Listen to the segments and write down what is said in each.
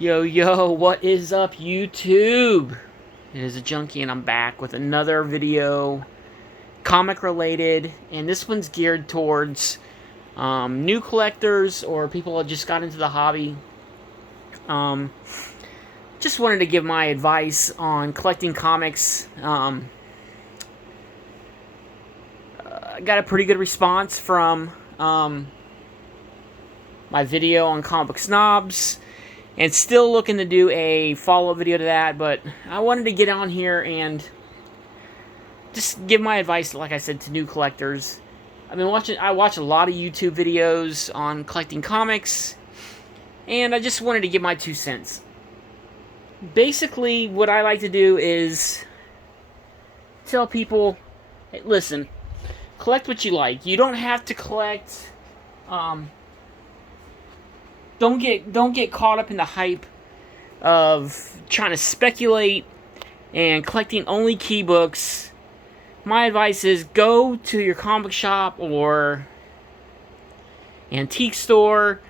Yo, yo, what is up, YouTube? It is a junkie, and I'm back with another video, comic related, and this one's geared towards new collectors or people that just got into the hobby. Just wanted to give my advice on collecting comics. I got a pretty good response from my video on Comic Book Snobs. And still looking to do a follow-up video to that, but I wanted to get on here and just give my advice, like I said, to new collectors. I watch a lot of YouTube videos on collecting comics, and I just wanted to give my 2 cents. Basically, what I like to do is tell people, hey, listen, collect what you like. You don't have to collect... Don't get caught up in the hype of trying to speculate and collecting only key books. My advice is go to your comic shop or antique store,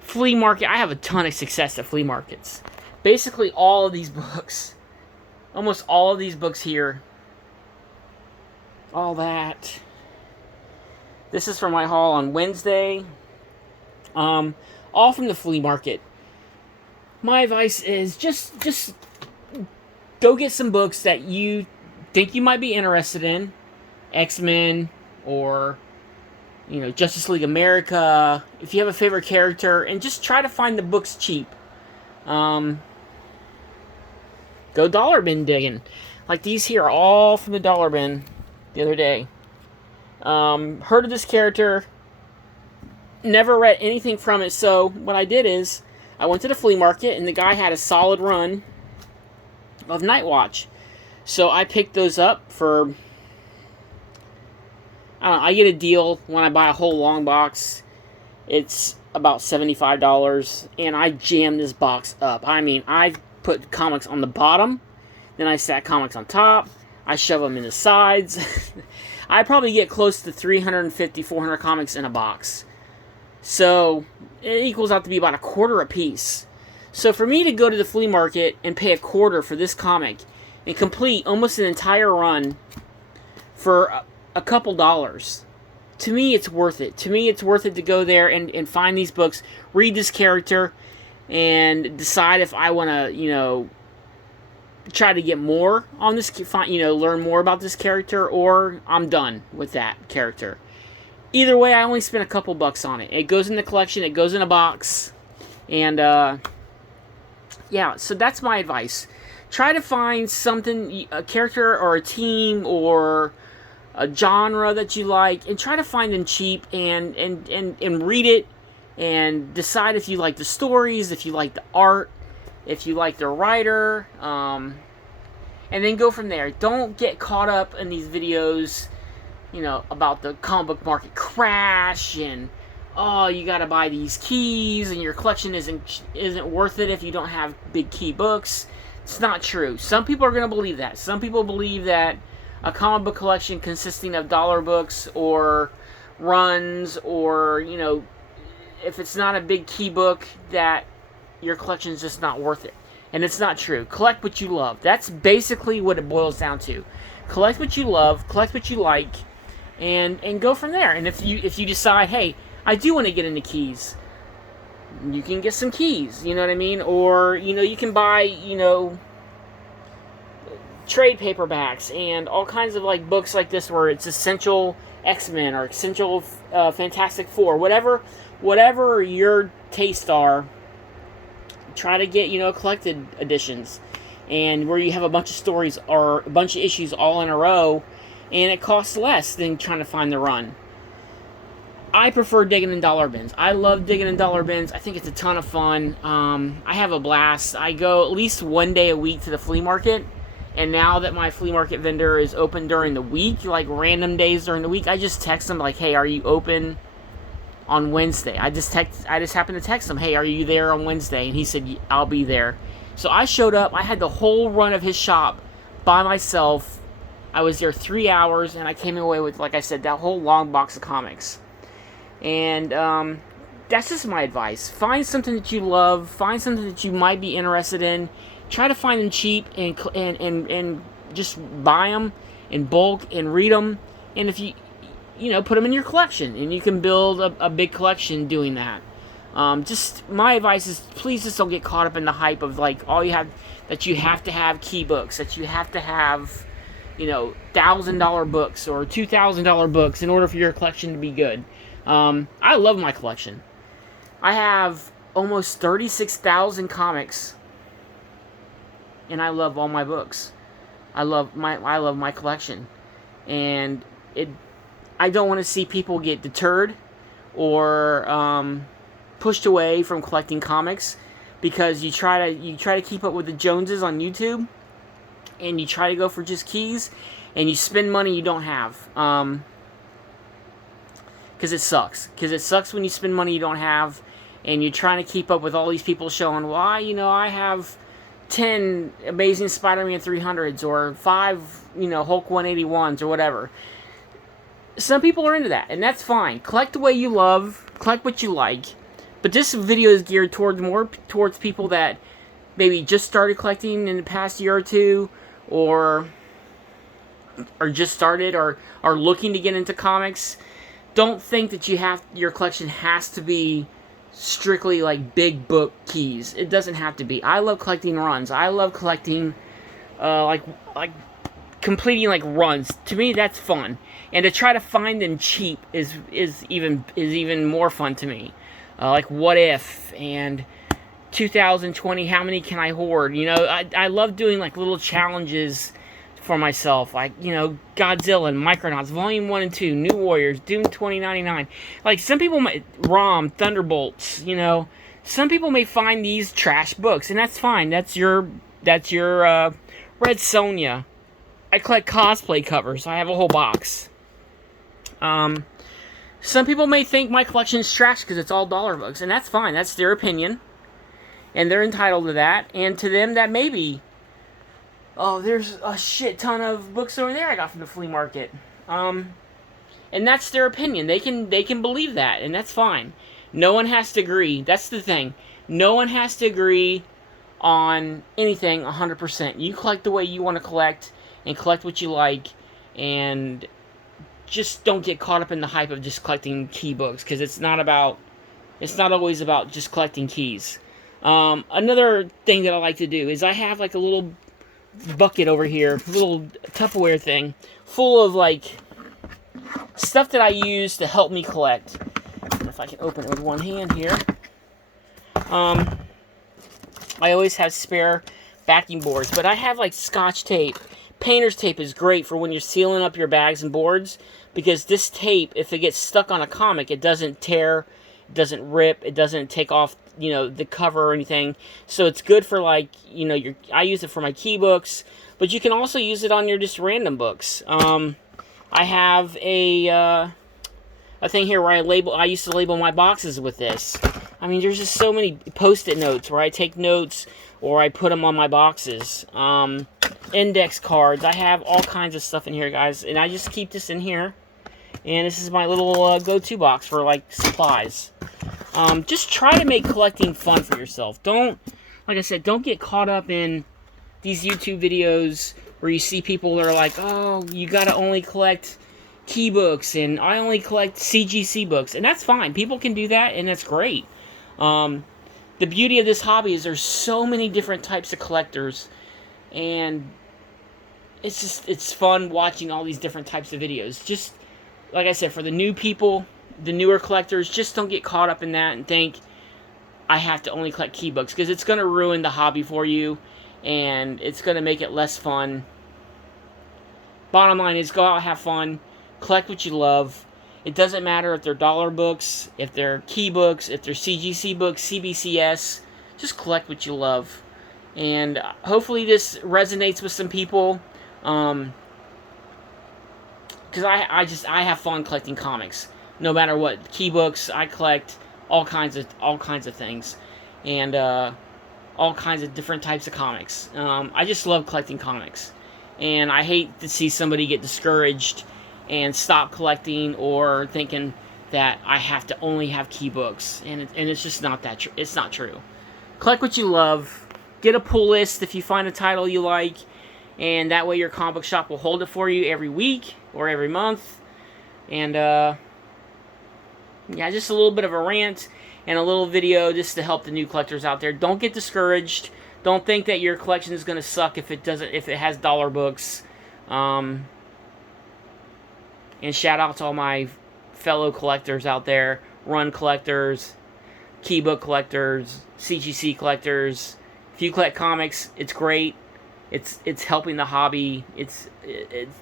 flea market. I have a ton of success at flea markets. Basically all of these books, almost all of these books here, all that. This is from my haul on Wednesday. All from the flea market. My advice is just go get some books that you think you might be interested in. X-Men or, Justice League America. If you have a favorite character, and just try to find the books cheap. Go dollar bin digging. Like these here are all from the dollar bin the other day. Heard of this character. Never read anything from it, so what I did is I went to the flea market, and the guy had a solid run of Night Watch. So I picked those up for, I don't know, I get a deal when I buy a whole long box. It's about $75, and I jammed this box up. I mean, I put comics on the bottom, then I stack comics on top, I shove them in the sides. I probably get close to 350, 400 comics in a box. So, it equals out to be about a quarter a piece. So for me to go to the flea market and pay a quarter for this comic and complete almost an entire run for a couple dollars, to me it's worth it. To me it's worth it to go there and find these books, read this character, and decide if I want to, try to get more on this, learn more about this character, or I'm done with that character. Either way, I only spent a couple bucks on it. It goes in the collection, it goes in a box, and, yeah, so that's my advice. Try to find something, a character or a team or a genre that you like, and try to find them cheap, and read it, and decide if you like the stories, if you like the art, if you like the writer, and then go from there. Don't get caught up in these videos, about the comic book market crash, and you gotta buy these keys, and your collection isn't worth it if you don't have big key books. It's not true. Some people are gonna believe that. Some people believe that a comic book collection consisting of dollar books or runs, or if it's not a big key book, that your collection is just not worth it. And it's not true. Collect what you love. That's basically what it boils down to. Collect what you love, collect what you like, and go from there. And if you decide, hey, I do want to get into keys, you can get some keys, you know what I mean? Or, you can buy, trade paperbacks and all kinds of books like this where it's Essential X-Men or Essential Fantastic Four, whatever your tastes are. Try to get, collected editions, and where you have a bunch of stories or a bunch of issues all in a row, and it costs less than trying to find the run. I prefer digging in dollar bins. I love digging in dollar bins. I think it's a ton of fun. I have a blast. I go at least one day a week to the flea market, and now that my flea market vendor is open during the week, like random days during the week, I just text them like, hey, are you open on Wednesday? I just happened to text him, hey, are you there on Wednesday? And he said, I'll be there. So I showed up. I had the whole run of his shop by myself. I was there 3 hours, and I came away with, like I said, that whole long box of comics. And that's just my advice. Find something that you love. Find something that you might be interested in. Try to find them cheap and just buy them in bulk and read them. And if you put them in your collection, and you can build a big collection doing that. Just my advice is, please just don't get caught up in the hype of like you have to have key books, that you have to have $1,000 books or $2,000 books in order for your collection to be good. I love my collection. I have almost 36,000 comics, and I love all my books. I love my collection, and I don't want to see people get deterred or pushed away from collecting comics because you try to keep up with the Joneses on YouTube, and you try to go for just keys, and you spend money you don't have. Because it sucks. Because it sucks when you spend money you don't have, and you're trying to keep up with all these people showing, well, I have 10 Amazing Spider-Man 300s, or 5, Hulk 181s, or whatever. Some people are into that, and that's fine. Collect the way you love, collect what you like. But this video is geared towards people that maybe just started collecting in the past year or two, or just started, or are looking to get into comics. Don't think that your collection has to be strictly like big book keys. It doesn't have to be. I love collecting runs. I love collecting like completing like runs. To me, that's fun. And to try to find them cheap is even more fun to me. Like What If and 2020, how many can I hoard? I love doing like little challenges for myself, like Godzilla and Micronauts Volume 1 and 2, New Warriors, Doom 2099. Like some people might Thunderbolts. Some people may find these trash books, and that's fine. That's your Red Sonja. I collect cosplay covers. I have a whole box. Some people may think my collection is trash because it's all dollar books, and that's fine. That's their opinion, and they're entitled to that. And to them, that may be, oh, there's a shit ton of books over there I got from the flea market. And that's their opinion. They can believe that, and that's fine. No one has to agree. That's the thing. No one has to agree on anything 100%. You collect the way you want to collect, and collect what you like, and just don't get caught up in the hype of just collecting key books, because it's not always about just collecting keys. Another thing that I like to do is I have like a little bucket over here, a little Tupperware thing, full of like stuff that I use to help me collect. If I can open it with one hand here. I always have spare backing boards, but I have like Scotch tape. Painter's tape is great for when you're sealing up your bags and boards, because this tape, if it gets stuck on a comic, it doesn't tear, it doesn't rip, it doesn't take off, the cover or anything. So it's good for like, I use it for my key books, but you can also use it on your just random books. I have a thing here where I used to label my boxes with this. I mean, there's just so many Post-it notes where I take notes or I put them on my boxes. Index cards. I have all kinds of stuff in here, guys, and I just keep this in here. And this is my little go-to box for like supplies. Just try to make collecting fun for yourself. Like I said, don't get caught up in these YouTube videos where you see people that are like, oh, you gotta only collect key books, and I only collect CGC books, and that's fine. People can do that, and that's great. The beauty of this hobby is there's so many different types of collectors, and it's fun watching all these different types of videos. Just, like I said, for the new people, the newer collectors, just don't get caught up in that and think, I have to only collect key books, because it's going to ruin the hobby for you, and it's going to make it less fun. Bottom line is, go out and have fun, collect what you love. It doesn't matter if they're dollar books, if they're key books, if they're CGC books, CBCS. Just collect what you love. And hopefully this resonates with some people. Because I have fun collecting comics. No matter what. Key books, I collect all kinds of things. And all kinds of different types of comics. I just love collecting comics. And I hate to see somebody get discouraged and stop collecting, or thinking, that I have to only have key books, and it's just not that true. It's not true. Collect what you love. Get a pull list if you find a title you like, and that way your comic book shop will hold it for you every week or every month. And yeah, just a little bit of a rant and a little video just to help the new collectors out there. Don't get discouraged. Don't think that your collection is going to suck if it has dollar books. And shout out to all my fellow collectors out there, run collectors, key book collectors, CGC collectors. If you collect comics, it's great. It's helping the hobby.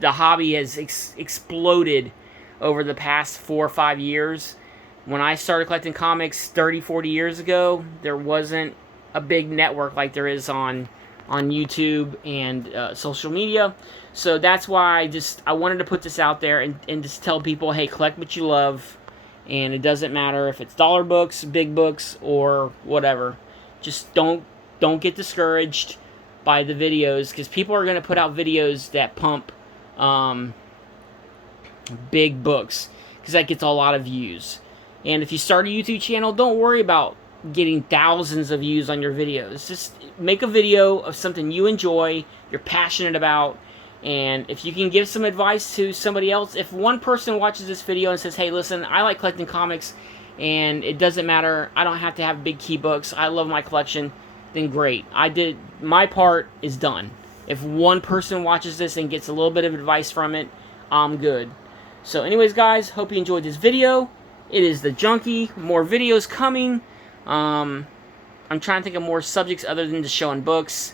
The hobby has exploded over the past 4 or 5 years. When I started collecting comics 30, 40 years ago, there wasn't a big network like there is on YouTube and social media. So that's why I wanted to put this out there and just tell people, hey, collect what you love. And it doesn't matter if it's dollar books, big books, or whatever. Just don't get discouraged by the videos, because people are going to put out videos that pump big books, because that gets a lot of views. And if you start a YouTube channel, don't worry about getting thousands of views on your videos. Just make a video of something you enjoy, you're passionate about, and if you can give some advice to somebody else, if one person watches this video and says, hey, listen, I like collecting comics, and it doesn't matter, I don't have to have big key books, I love my collection, then great. My part is done. If one person watches this and gets a little bit of advice from it, I'm good. So anyways, guys, hope you enjoyed this video. It is the Junkie. More videos coming. I'm trying to think of more subjects other than just showing books.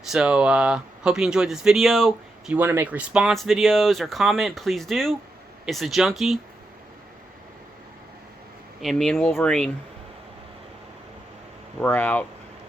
So, hope you enjoyed this video. If you want to make response videos or comment, please do. It's the Junkie. And me and Wolverine. We're out.